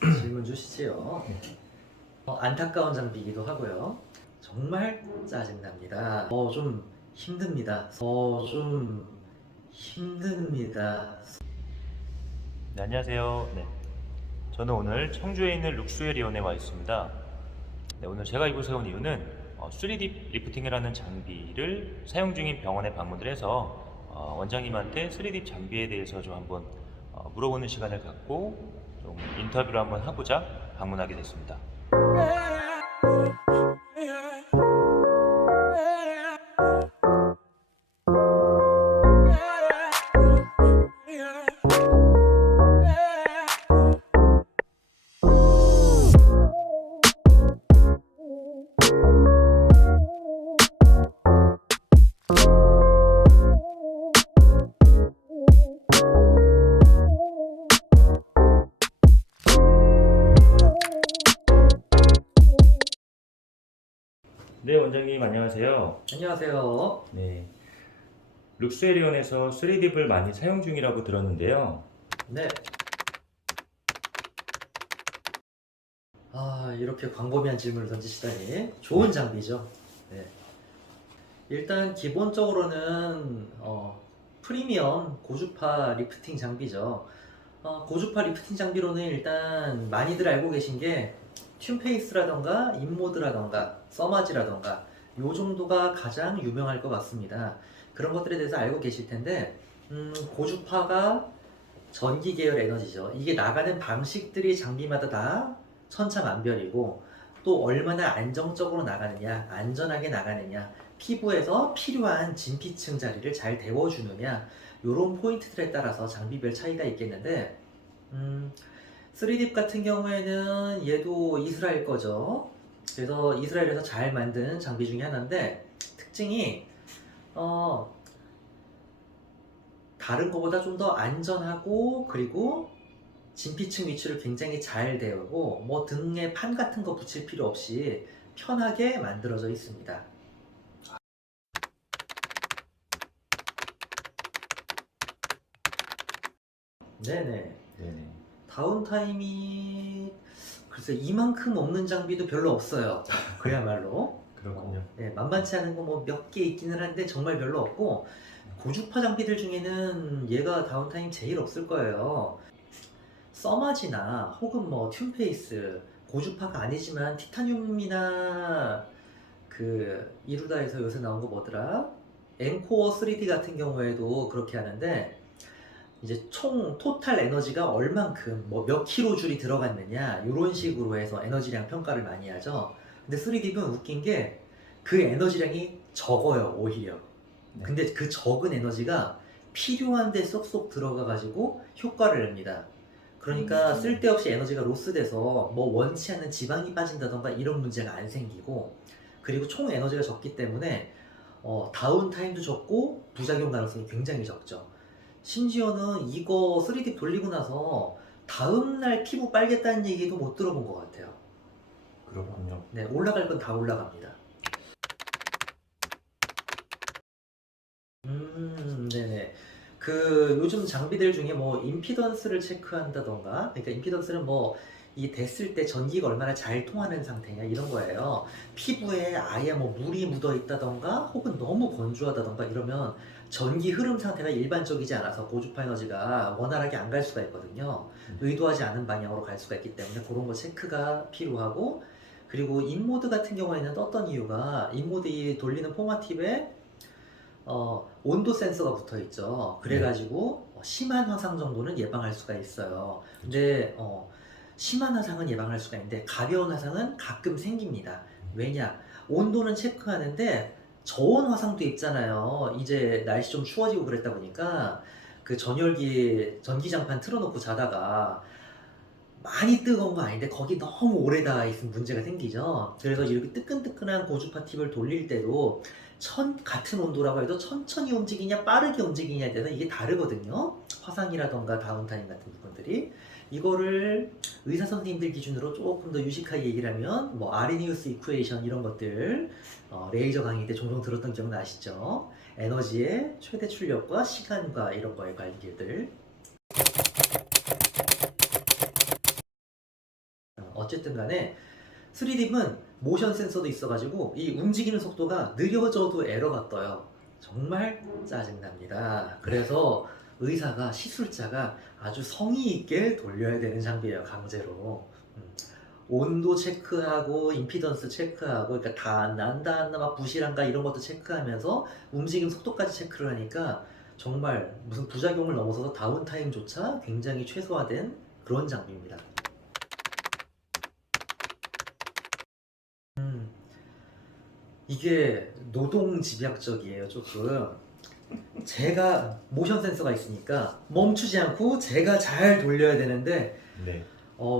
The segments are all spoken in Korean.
질문 주시지요. 안타까운 장비이기도 하고요. 정말 짜증납니다. 좀 힘듭니다. 좀 힘듭니다. 네, 안녕하세요. 네, 저는 오늘 청주에 있는 룩스웰리온에 와 있습니다. 네, 오늘 제가 이곳에 온 이유는 3D 리프팅이라는 장비를 사용 중인 병원에 방문을 해서 원장님한테 3D 장비에 대해서 좀 한번 물어보는 시간을 갖고 좀 인터뷰를 한번 하고자 방문하게 됐습니다. 네, 원장님 안녕하세요. 안녕하세요. 네, 룩스웰리온에서 3D를 많이 사용 중이라고 들었는데요. 네. 이렇게 광범위한 질문을 던지시다니 좋은 장비죠. 네. 일단 기본적으로는 프리미엄 고주파 리프팅 장비죠. 고주파 리프팅 장비로는 일단 많이들 알고 계신 게 튠페이스라던가 인모드라던가 써마지라던가 요 정도가 가장 유명할 것 같습니다. 그런 것들에 대해서 알고 계실 텐데 고주파가 전기 계열 에너지죠. 이게 나가는 방식들이 장비마다 다 천차만별이고 또 얼마나 안정적으로 나가느냐, 안전하게 나가느냐, 피부에서 필요한 진피층 자리를 잘 데워주느냐 이런 포인트들에 따라서 장비별 차이가 있겠는데 3D 같은 경우에는 얘도 이스라엘 거죠. 그래서 이스라엘에서 잘 만든 장비 중에 하나인데 특징이 다른 것보다 좀 더 안전하고 그리고 진피층 위치를 굉장히 잘 데우고 뭐 등에 판 같은 거 붙일 필요 없이 편하게 만들어져 있습니다. 네네. 네네. 다운타임이 글쎄 이만큼 없는 장비도 별로 없어요. 그야말로. 그렇군요. 네, 만만치 않은 거 뭐 몇 개 있기는 한데 정말 별로 없고 고주파 장비들 중에는 얘가 다운타임 제일 없을 거예요. 써마지나 혹은 뭐 튠페이스 고주파가 아니지만 티타늄이나 그 이루다에서 요새 나온 거 뭐더라? 엔코어 3D 같은 경우에도 그렇게 하는데 이제 총 토탈 에너지가 얼만큼 뭐 몇 킬로 줄이 들어갔느냐 이런 식으로 해서 에너지량 평가를 많이 하죠. 근데 3D는 웃긴 게 그 에너지량이 적어요, 오히려. 네. 근데 그 적은 에너지가 필요한데 쏙쏙 들어가 가지고 효과를 냅니다. 그러니까 쓸데없이 에너지가 로스돼서 뭐 원치 않는 지방이 빠진다던가 이런 문제가 안 생기고 그리고 총 에너지가 적기 때문에 다운타임도 적고 부작용 가능성이 굉장히 적죠. 심지어는 이거 3D 돌리고 나서 다음날 피부 빨겠다는 얘기도 못 들어본 것 같아요. 그렇군요. 네, 올라갈 건 다 올라갑니다. 네네. 그 요즘 장비들 중에 뭐 임피던스를 체크한다던가, 그러니까 임피던스는 뭐 이 됐을 때 전기가 얼마나 잘 통하는 상태냐 이런 거예요. 피부에 아예 뭐 물이 묻어 있다던가, 혹은 너무 건조하다던가 이러면 전기 흐름 상태가 일반적이지 않아서 고주파 에너지가 원활하게 안 갈 수가 있거든요. 의도하지 않은 방향으로 갈 수가 있기 때문에 그런 거 체크가 필요하고, 그리고 인모드 같은 경우에는 어떤 이유가 인모드 이 돌리는 포마팁에 온도 센서가 붙어 있죠. 그래가지고 심한 화상 정도는 예방할 수가 있어요. 근데 심한 화상은 예방할 수가 있는데 가벼운 화상은 가끔 생깁니다. 왜냐? 온도는 체크하는데 저온 화상도 있잖아요. 이제 날씨 좀 추워지고 그랬다 보니까 그 전기장판 틀어놓고 자다가 많이 뜨거운 거 아닌데 거기 너무 오래 닿아 있으면 문제가 생기죠. 그래서 이렇게 뜨끈뜨끈한 고주파 팁을 돌릴 때도 같은 온도라고 해도 천천히 움직이냐 빠르게 움직이냐에 대해서 이게 다르거든요. 화상이라던가 다운타임 같은 부분들이 이거를 의사 선생님들 기준으로 조금 더 유식하게 얘기를 하면 뭐 아레니우스 이쿠에이션 이런 것들 레이저 강의 때 종종 들었던 기억 나시죠? 에너지의 최대 출력과 시간과 이런 거에 관계들 어쨌든 간에 3립은 모션 센서도 있어가지고 이 움직이는 속도가 느려져도 에러가 떠요. 정말 짜증납니다. 그래서 의사가 시술자가 아주 성의 있게 돌려야 되는 장비예요. 강제로. 온도 체크하고 임피던스 체크하고 그러니까 다 안 난다 안 나, 막 부실한가 이런 것도 체크하면서 움직임 속도까지 체크를 하니까 정말 무슨 부작용을 넘어서서 다운타임조차 굉장히 최소화된 그런 장비입니다. 이게 노동집약적이에요, 조금. 제가 모션 센서가 있으니까 멈추지 않고 제가 잘 돌려야 되는데 네.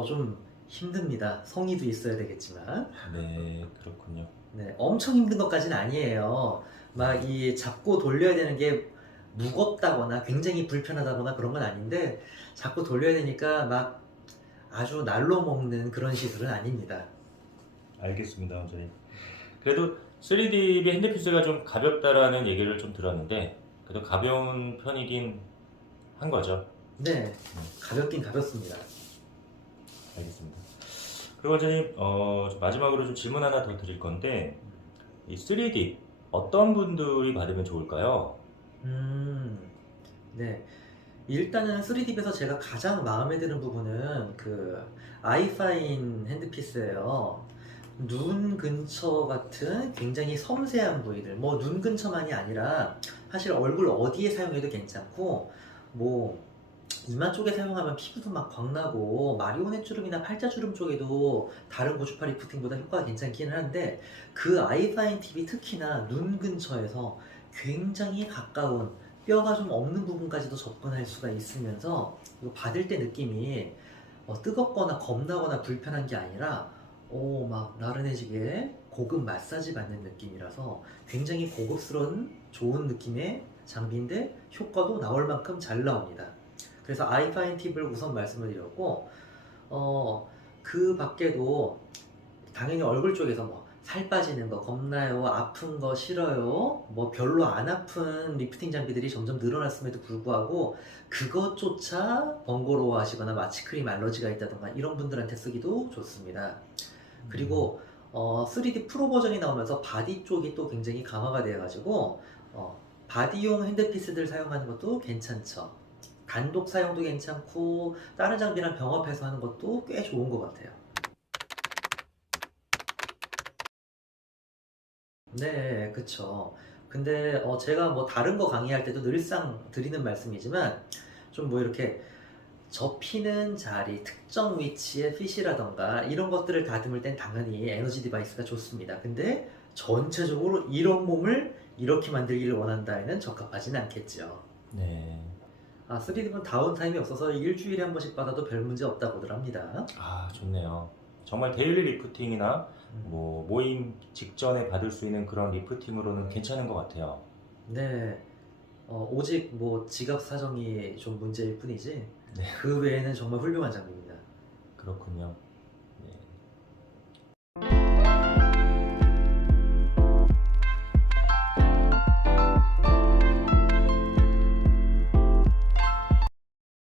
좀 힘듭니다. 성의도 있어야 되겠지만. 네, 그렇군요. 네, 엄청 힘든 것까지는 아니에요. 막 이 잡고 돌려야 되는 게 무겁다거나 굉장히 불편하다거나 그런 건 아닌데 자꾸 돌려야 되니까 막 아주 날로 먹는 그런 시술은 아닙니다. 알겠습니다, 원장님. 그래도 3D의 핸드피스가 좀 가볍다라는 얘기를 좀 들었는데 그래도 가벼운 편이긴 한 거죠. 네, 가볍긴 가볍습니다. 알겠습니다. 그리고 원장님, 좀 마지막으로 좀 질문 하나 더 드릴 건데 이 3D 어떤 분들이 받으면 좋을까요? 네. 일단은 3딥에서 제가 가장 마음에 드는 부분은 그 아이파인 핸드피스예요. 눈 근처 같은 굉장히 섬세한 부위들, 뭐 눈 근처만이 아니라 사실 얼굴 어디에 사용해도 괜찮고, 뭐 이마 쪽에 사용하면 피부도 막 광나고 마리오넷 주름이나 팔자주름 쪽에도 다른 고주파 리프팅보다 효과가 괜찮기는 한데 그 아이파인 팁이 특히나 눈 근처에서 굉장히 가까운 뼈가 좀 없는 부분까지도 접근할 수가 있으면서 이거 받을 때 느낌이 뜨겁거나 겁나거나 불편한 게 아니라 막 나른해지게 고급 마사지 받는 느낌이라서 굉장히 고급스러운 좋은 느낌의 장비인데 효과도 나올 만큼 잘 나옵니다. 그래서 아이파인 팁을 우선 말씀을 드렸고 그 밖에도 당연히 얼굴 쪽에서 뭐 살 빠지는 거 겁나요, 아픈 거 싫어요, 뭐 별로 안 아픈 리프팅 장비들이 점점 늘어났음에도 불구하고 그것조차 번거로워하시거나 마취크림 알러지가 있다던가 이런 분들한테 쓰기도 좋습니다. 그리고 3D 프로 버전이 나오면서 바디 쪽이 또 굉장히 강화가 되어가지고 바디용 핸드피스들 사용하는 것도 괜찮죠. 단독 사용도 괜찮고 다른 장비랑 병합해서 하는 것도 꽤 좋은 것 같아요. 네, 그쵸. 근데 제가 뭐 다른 거 강의할 때도 늘상 드리는 말씀이지만 좀 뭐 이렇게 접히는 자리, 특정 위치의 핏이라던가 이런 것들을 다듬을 땐 당연히 에너지 디바이스가 좋습니다. 근데 전체적으로 이런 몸을 이렇게 만들기를 원한다에는 적합하진 않겠죠. 네. 3D는 다운타임이 없어서 일주일에 한 번씩 받아도 별 문제 없다고들 합니다. 아, 좋네요. 정말 데일리 리프팅이나 뭐 모임 직전에 받을 수 있는 그런 리프팅으로는 괜찮은 것 같아요. 네, 오직 뭐 지갑 사정이 좀 문제일 뿐이지 네. 그 외에는 정말 훌륭한 장비입니다. 그렇군요.